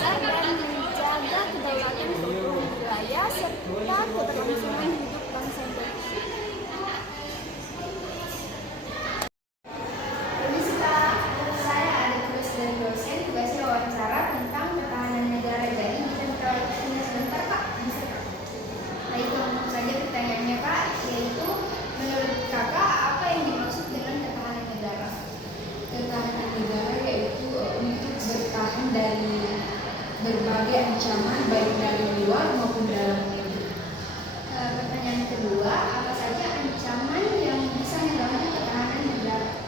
bangsa dan menjaga kedaulatan suatu wilayah serta keberlangsungan hidup bangsa Indonesia. Permisi Kak, saya ada tugas dari dosen, tugasnya wawancara tentang ketahanan negara. Jadi bisa minta waktunya sebentar Kak? Bisa Kak? Baik, langsung saja pertanyaannya Kak, yaitu menurut Kakak apa yang dimaksud dengan ketahanan negara? Ketahanan negara yaitu untuk bertahan dari berbagai ancaman baik dari luar maupun dalam negeri. Pertanyaan kedua, apa saja ancaman yang bisa mengganggu ketahanan negara?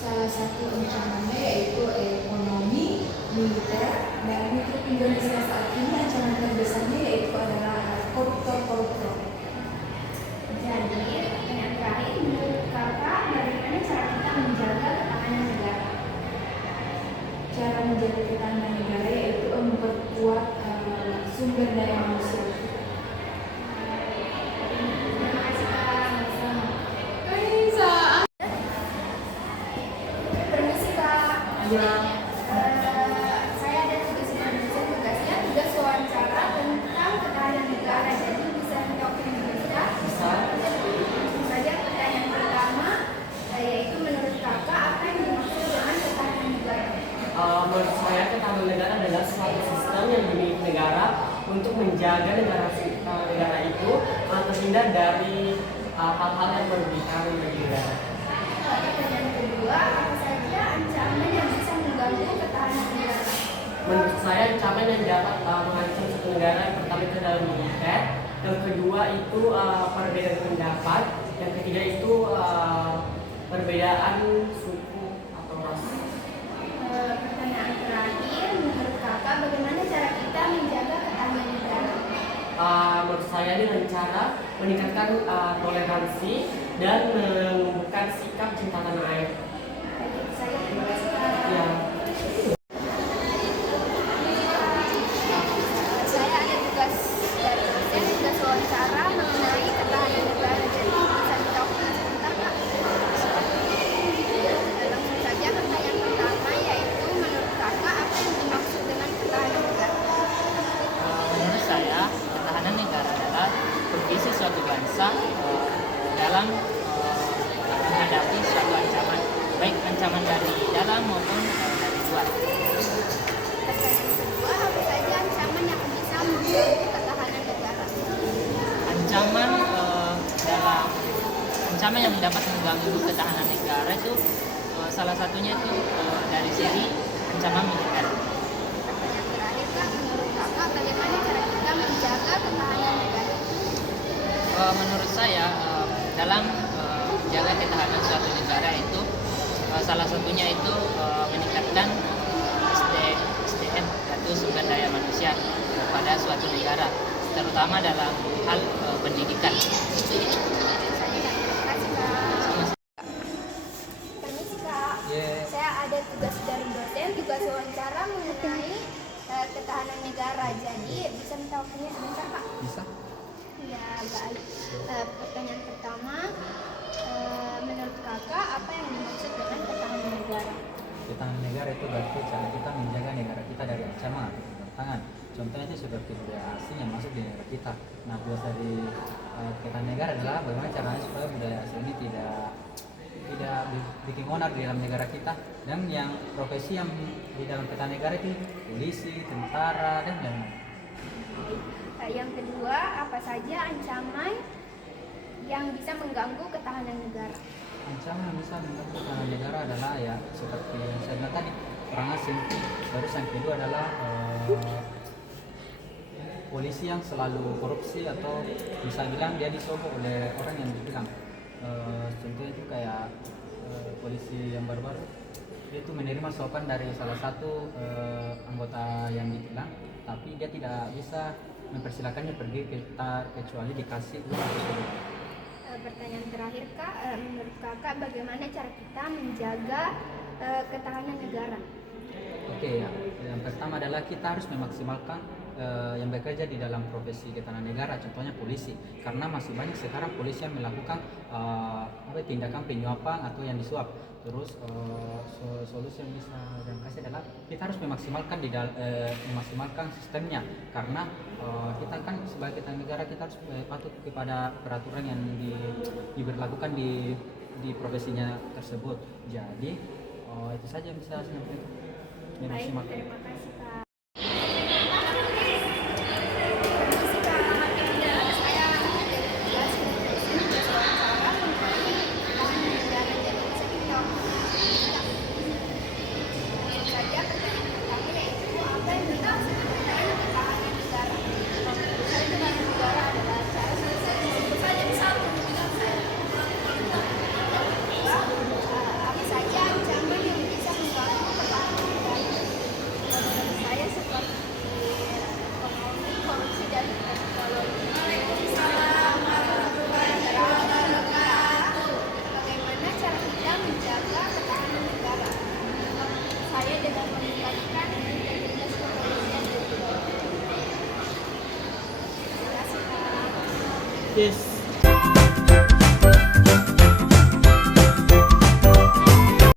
Salah satu ancamannya yaitu ekonomi, militer, dan untuk Indonesia saat ini ancaman terbesarnya yaitu adalah koruptor-koruptor. Jadi, pertanyaan terakhir, menurut Kakak bagaimana cara kita menjaga ketahanan negara? Cara menjaga ketahanan negara yaitu memperkuat sumber daya manusia. Terima kasih Kak. Permisi Kak. Ya, Saya ada tugas dari dosen, tugasnya tugas wawancara tentang ketahanan negara. Jadi bisa minta waktu yang bisa. Bisa. Langsung saja pertanyaan pertama, yaitu menurut Kakak apa yang dimaksud dengan ketahanan negara? Menurut saya ketahanan negara adalah suatu sistem yang dimiliki negara untuk menjaga negara itu terhindar dari hal-hal yang merugikan bagi negara. Pertanyaan kedua, apa saja ancaman yang bisa mengganggu ketahanan negara? Menurut saya ancaman yang dapat mengancam suatu negara yang pertama itu adalah militer, yang kedua itu perbedaan pendapat, yang ketiga itu perbedaan suku atau ras. Pertanyaan terakhir, menurut Kakak bagaimana cara kita menjaga ketahanan negara? Menurut saya dengan cara meningkatkan toleransi dan menumbuhkan sikap cinta tanah air. Baik, itu saja. Terima kasih Kak. Ya. Saya ada tugas dari dosen, tugas wawancara mengenai ketahanan negara. Jadi bisa minta waktu sebentar Kak? Langsung saja pertanyaan pertama, yaitu menurut Kakak apa yang dimaksud dengan ketahanan negara? Menurut saya, ketahanan negara adalah kondisi suatu bangsa dalam menghadapi suatu ancaman, baik ancaman dari dalam maupun dari luar. Pertanyaan kedua, apa saja ancaman yang bisa mengganggu ketahanan negara? Ancaman yang dapat mengganggu ketahanan negara itu salah satunya itu dari segi ancaman militer. Pertanyaan terakhir Kak, menurut Kakak bagaimana cara kita menjaga ketahanan negara? Menurut saya dalam menjaga ketahanan suatu negara itu salah satunya itu meningkatkan SDM atau sumber daya manusia pada suatu negara, terutama dalam hal pendidikan. Terima kasih Kak. Permisi Kak, saya ada tugas dari dosen, tugas wawancara mengenai ketahanan negara. Jadi bisa minta waktunya sebentar Pak? Bisa? Ya baik. Pertanyaan pertama, menurut Kakak apa yang dimaksud dengan ketahanan negara? Ketahanan negara itu berarti cara kita menjaga negara kita dari ancaman atau tantangan. Contohnya itu seperti budaya asing yang masuk di negara kita. Nah, tugas dari ketahanan negara adalah bagaimana caranya supaya budaya asing ini tidak bikin onar di dalam negara kita. Dan yang profesi yang di dalam ketahanan negara itu polisi, tentara, dan lain-lain. Yang kedua, apa saja ancaman yang bisa mengganggu ketahanan negara? Ancaman yang bisa mengganggu ketahanan negara adalah ya seperti yang saya bilang tadi, perang asing. Terus yang kedua adalah polisi yang selalu korupsi atau bisa bilang dia disogok oleh orang yang dibilang. Contohnya itu kayak polisi yang baru-baru, dia itu menerima suapan dari salah satu anggota yang ditilang, tapi dia tidak bisa mempersilakannya pergi kecuali dikasih uang atau surat. Pertanyaan terakhir Kak, menurut Kakak bagaimana cara kita menjaga ketahanan negara? Oke, ya. Yang pertama adalah kita harus memaksimalkan yang bekerja di dalam profesi ketahanan negara, contohnya polisi, karena masih banyak sekarang polisi yang melakukan tindakan penyuapan atau yang disuap. Terus solusi yang bisa yang kasih adalah kita harus memaksimalkan sistemnya, karena kita kan sebagai ketahanan negara kita harus patuh kepada peraturan yang diberlakukan di profesinya tersebut. Jadi itu saja yang bisa saya sampaikan. Baik, terima kasih Kak. Saya dengan meningkatkan integritas kepolisian dan juga terima kasih Kak. Yes.